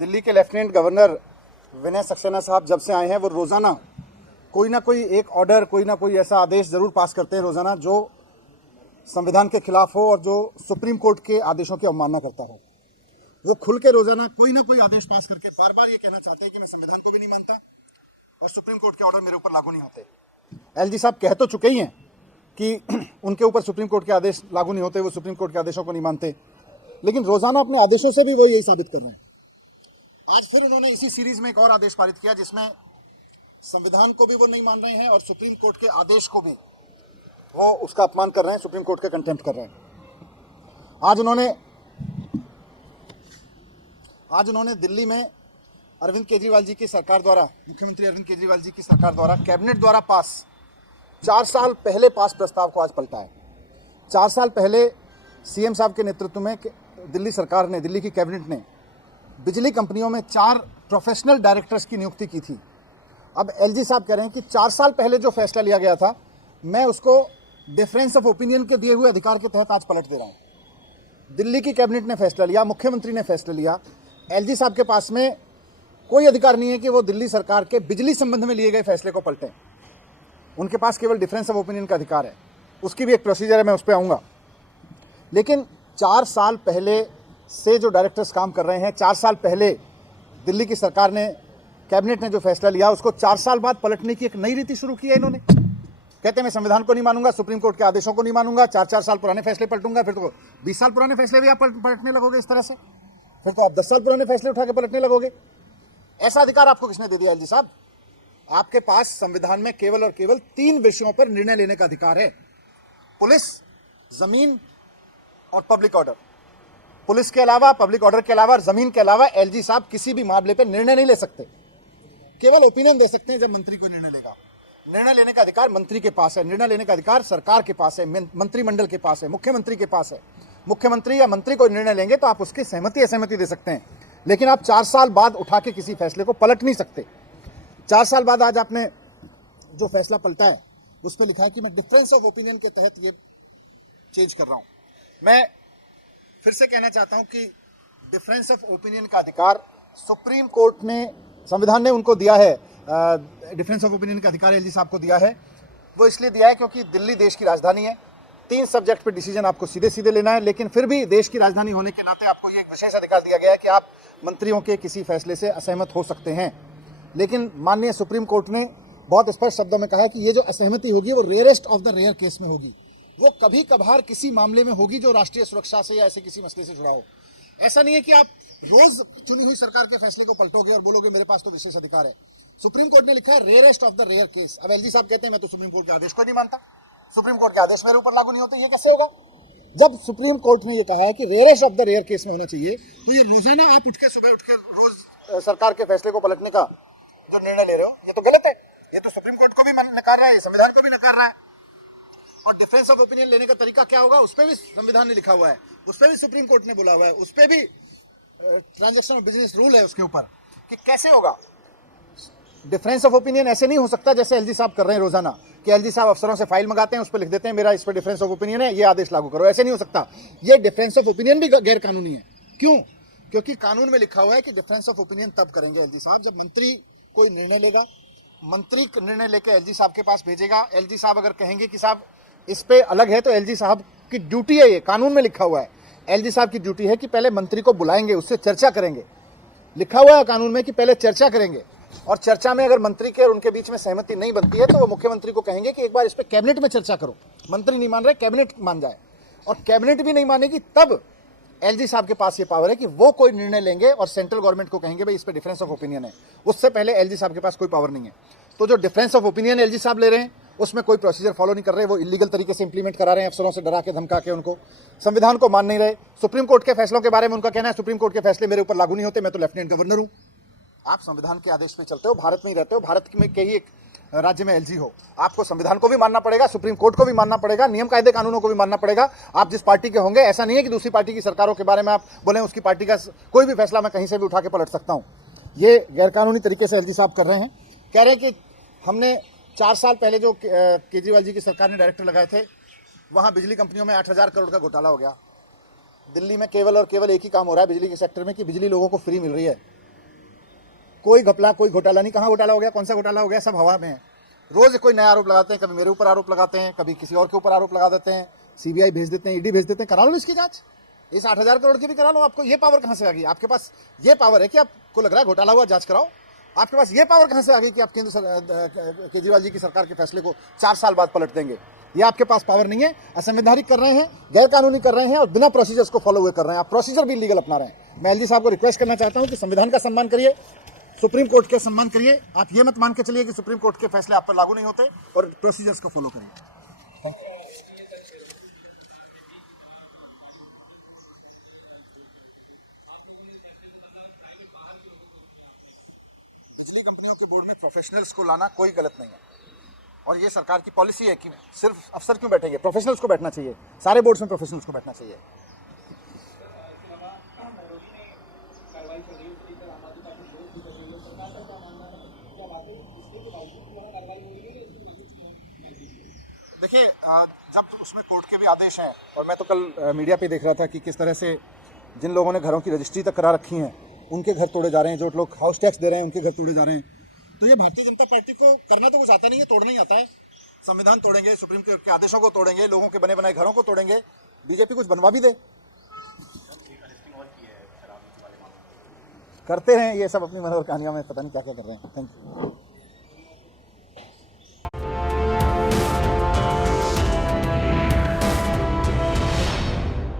दिल्ली के lieutenant governor Vinay Saxena साहब जब से आए हैं वो रोज़ाना कोई ना कोई एक ऑर्डर, कोई ना कोई ऐसा आदेश ज़रूर पास करते हैं रोज़ाना जो संविधान के खिलाफ हो और जो सुप्रीम कोर्ट के आदेशों की अवमानना करता हो। वो खुल के रोज़ाना कोई ना कोई आदेश पास करके बार बार ये कहना चाहते हैं कि मैं संविधान को भी नहीं मानता और सुप्रीम कोर्ट के ऑर्डर मेरे ऊपर लागू नहीं होते। एलजी साहब कह तो चुके ही हैं कि उनके ऊपर सुप्रीम कोर्ट के आदेश लागू नहीं होते, वो सुप्रीम कोर्ट के आदेशों को नहीं मानते, लेकिन रोज़ाना अपने आदेशों से भी वो यही साबित कर रहे हैं। आज फिर उन्होंने इसी सीरीज में एक और आदेश पारित किया जिसमें संविधान को भी वो नहीं मान रहे हैं और सुप्रीम कोर्ट के आदेश को भी वो उसका अपमान कर रहे हैं, सुप्रीम कोर्ट का कंटेम्प्ट कर रहे हैं। आज उन्होंने दिल्ली में अरविंद केजरीवाल जी की सरकार द्वारा, मुख्यमंत्री अरविंद केजरीवाल जी की सरकार द्वारा कैबिनेट द्वारा पास 4 साल पहले पास प्रस्ताव को आज पलटा है। 4 साल पहले सीएम साहब के नेतृत्व में दिल्ली सरकार ने, दिल्ली की कैबिनेट ने बिजली कंपनियों में 4 प्रोफेशनल डायरेक्टर्स की नियुक्ति की थी। अब एलजी साहब कह रहे हैं कि 4 साल पहले जो फैसला लिया गया था मैं उसको डिफरेंस ऑफ ओपिनियन के दिए हुए अधिकार के तहत आज पलट दे रहा हूं। दिल्ली की कैबिनेट ने फैसला लिया, मुख्यमंत्री ने फैसला लिया, एलजी साहब के पास में कोई अधिकार नहीं है कि वो दिल्ली सरकार के बिजली संबंध में लिए गए फैसले को पलटें। उनके पास केवल डिफरेंस ऑफ ओपिनियन का अधिकार है, उसकी भी एक प्रोसीजर है, मैं उस पर आऊँगा। लेकिन 4 साल पहले से जो डायरेक्टर्स काम कर रहे हैं, 4 साल पहले दिल्ली की सरकार ने, कैबिनेट ने जो फैसला लिया उसको 4 साल बाद पलटने की एक नई रीति शुरू की है इन्होंने। कहते हैं मैं संविधान को नहीं मानूंगा, सुप्रीम कोर्ट के आदेशों को नहीं मानूंगा, 4-4 साल पुराने फैसले पलटूंगा, फिर तो 20 साल पुराने फैसले भी आप पलटने लगोगे इस तरह से, फिर तो आप 10 साल पुराने फैसले उठा के पलटने लगोगे। ऐसा अधिकार आपको किसने दे दिया एलजी साहब? आपके पास संविधान में केवल और केवल 3 विषयों पर निर्णय लेने का अधिकार है, पुलिस, जमीन और पब्लिक ऑर्डर। पुलिस के अलावा, पब्लिक ऑर्डर के अलावा, जमीन के अलावा एलजी साहब किसी भी मामले पर निर्णय नहीं ले सकते, केवल ओपिनियन दे सकते हैं जब मंत्री कोई निर्णय लेगा। निर्णय लेने का अधिकार मंत्री के पास है, निर्णय लेने का अधिकार सरकार के पास है, मंत्रिमंडल के पास है, मुख्यमंत्री के पास है। मुख्यमंत्री या मंत्री कोई निर्णय लेंगे तो आप उसकी सहमति असहमति दे सकते हैं, लेकिन आप 4 साल बाद उठा के किसी फैसले को पलट नहीं सकते। 4 साल बाद आज आपने जो फैसला पलटा है उस पर लिखा है कि मैं डिफरेंस ऑफ ओपिनियन के तहत ये चेंज कर रहा हूं। मैं फिर से कहना चाहता हूं कि डिफरेंस ऑफ ओपिनियन का अधिकार सुप्रीम कोर्ट ने, संविधान ने उनको दिया है, डिफरेंस ऑफ ओपिनियन का अधिकार एलजी साहब को दिया है। वो इसलिए दिया है क्योंकि दिल्ली देश की राजधानी है, 3 सब्जेक्ट पे डिसीजन आपको सीधे सीधे लेना है, लेकिन फिर भी देश की राजधानी होने के नाते आपको ये एक विशेष अधिकार दिया गया है कि आप मंत्रियों के किसी फैसले से असहमत हो सकते हैं। लेकिन माननीय सुप्रीम कोर्ट ने बहुत स्पष्ट शब्दों में कहा है कि ये जो असहमति होगी वो rarest of the rare case में होगी, वो कभी कभार किसी मामले में होगी जो राष्ट्रीय सुरक्षा से या ऐसे किसी मसले से जुड़ा हो। ऐसा नहीं है कि आप रोज चुनी हुई सरकार के फैसले को पलटोगे और बोलोगे मेरे पास तो विशेष अधिकार है। सुप्रीम कोर्ट ने लिखा है rarest of the rare case. अब एलजी साहब कहते हैं मैं तो सुप्रीम कोर्ट के आदेश को नहीं मानता, सुप्रीम कोर्ट के आदेश मेरे ऊपर लागू नहीं होते, ये कैसे होगा? जब सुप्रीम कोर्ट ने ये कहा है कि rarest of the rare case में होना चाहिए, तो ये रोजाना आप सुबह उठ के रोज सरकार के फैसले को पलटने का जो निर्णय ले रहे हो, ये तो गलत है। ये तो सुप्रीम कोर्ट को भी नकार रहा है, संविधान को भी नकार रहा है। और डिफरेंस ऑफ ओपिनियन लेने का तरीका क्या होगा उस पर भी संविधान ने लिखा हुआ है, उस पर भी सुप्रीम कोर्ट ने बोला हुआ है, उस पर भी ट्रांजैक्शन ऑफ बिजनेस रूल है उसके ऊपर कि कैसे होगा। डिफरेंस ऑफ ओपिनियन ऐसे नहीं हो सकता जैसे एलजी साहब कर रहे हैं रोजाना, कि एलजी साहब अफसरों से फाइल मंगाते हैं, उस पर लिख देते हैं मेरा इस पर डिफरेंस ऑफ ओपिनियन है, ये आदेश लागू करो। ऐसे नहीं हो सकता। ये डिफरेंस ऑफ ओपिनियन भी गैर कानूनी है। क्यों? क्योंकि कानून में लिखा हुआ है कि डिफरेंस ऑफ ओपिनियन तब करेंगे एलजी साहब जब मंत्री कोई निर्णय लेगा, मंत्री निर्णय लेकर एलजी साहब के पास भेजेगा। एलजी साहब अगर कहेंगे कि साहब इस पे अलग है तो एलजी साहब की ड्यूटी है, ये कानून में लिखा हुआ है, एलजी साहब की ड्यूटी है कि पहले मंत्री को बुलाएंगे, उससे चर्चा करेंगे। लिखा हुआ है कानून में कि पहले चर्चा करेंगे, और चर्चा में अगर मंत्री के और उनके बीच में सहमति नहीं बनती है तो वो मुख्यमंत्री को कहेंगे कि एक बार इस पे कैबिनेट में चर्चा करो। मंत्री नहीं मान रहे, कैबिनेट मान जाए, और कैबिनेट भी नहीं मानेगी तब एलजी साहब के पास ये पावर है कि वो कोई निर्णय लेंगे और सेंट्रल गवर्नमेंट को कहेंगे भाई इस पे डिफरेंस ऑफ ओपिनियन है। उससे पहले एलजी साहब के पास कोई पावर नहीं है। तो जो डिफरेंस ऑफ ओपिनियन एलजी साहब ले रहे हैं उसमें कोई प्रोसीजर फॉलो नहीं कर रहे, वो इलीगल तरीके से इंप्लीमेंट करा रहे हैं, अफसरों से डरा के धमका के उनको, संविधान को मान नहीं रहे। सुप्रीम कोर्ट के फैसलों के बारे में उनका कहना है सुप्रीम कोर्ट के फैसले मेरे ऊपर लागू नहीं होते, मैं तो लेफ्टिनेंट गवर्नर हूं। आप संविधान के आदेश पे चलते हो, भारत में ही रहते हो, भारत में कहीं एक राज्य में एलजी हो, आपको संविधान को भी मानना पड़ेगा, सुप्रीम कोर्ट को भी मानना पड़ेगा, नियम कायदे कानूनों को भी मानना पड़ेगा। आप जिस पार्टी के होंगे, ऐसा नहीं है कि दूसरी पार्टी की सरकारों के बारे में आप बोलें उसकी पार्टी का कोई भी फैसला मैं कहीं से भी उठा के पलट सकता हूं। ये गैरकानूनी तरीके से एलजी साहब कर रहे हैं। कह रहे हैं कि हमने 4 साल पहले जो केजरीवाल जी की सरकार ने डायरेक्टर लगाए थे, वहाँ बिजली कंपनियों में 8,000 करोड़ का घोटाला हो गया। दिल्ली में केवल और केवल एक ही काम हो रहा है बिजली के सेक्टर में कि बिजली लोगों को फ्री मिल रही है। कोई घपला, कोई घोटाला नहीं। कहाँ घोटाला हो गया, कौन सा घोटाला हो गया, सब हवा में है। रोज कोई नया आरोप लगाते हैं, कभी मेरे ऊपर आरोप लगाते हैं, कभी किसी और के ऊपर आरोप लगा देते हैं, सीबीआई भेज देते हैं, ईडी भेज देते हैं। करा लो इसकी जांच, इस 8,000 करोड़ की भी करा लो। आपको ये पावर कहाँ से आ गई? आपके पास ये पावर है कि आपको लग रहा है घोटाला हुआ, जांच कराओ। आपके पास ये पावर कहाँ से आ गई कि आप केजरीवाल जी की सरकार के फैसले को 4 साल बाद पलट देंगे? ये आपके पास पावर नहीं है। असंवैधानिक कर रहे हैं, गैर कानूनी कर रहे हैं और बिना प्रोसीजर्स को फॉलो हुए कर रहे हैं। आप प्रोसीजर भी इलीगल अपना रहे हैं। मैं एलजी साहब को रिक्वेस्ट करना चाहता हूं कि संविधान का सम्मान करिए, सुप्रीम कोर्ट के सम्मान करिए। आप ये मत मान के चलिए कि सुप्रीम कोर्ट के फैसले आप पर लागू नहीं होते, और प्रोसीजर्स को फॉलो करिए। बिजली कंपनियों के बोर्ड में प्रोफेशनल्स को लाना कोई गलत नहीं है, और ये सरकार की पॉलिसी है कि सिर्फ अफसर क्यों बैठेंगे, प्रोफेशनल्स को बैठना चाहिए। सारे बोर्ड्स में प्रोफेशनल्स को बैठना चाहिए। देखिए, जब उसमें कोर्ट के भी आदेश हैं, और मैं तो कल मीडिया पे देख रहा था कि किस तरह से जिन लोगों ने घरों की रजिस्ट्री तक करा रखी है उनके घर तोड़े जा रहे हैं, जो लोग हाउस टैक्स दे रहे हैं उनके घर तोड़े जा रहे हैं। तो ये भारतीय जनता पार्टी को करना तो कुछ आता नहीं है, तोड़ना ही आता है। संविधान तोड़ेंगे, सुप्रीम कोर्ट के आदेशों को तोड़ेंगे, लोगों के बने बनाए घरों को तोड़ेंगे। बीजेपी कुछ बनवा भी दे, करते हैं ये सब अपनी मनोहर कहानियों में, पता नहीं क्या क्या कर रहे हैं। Thank you.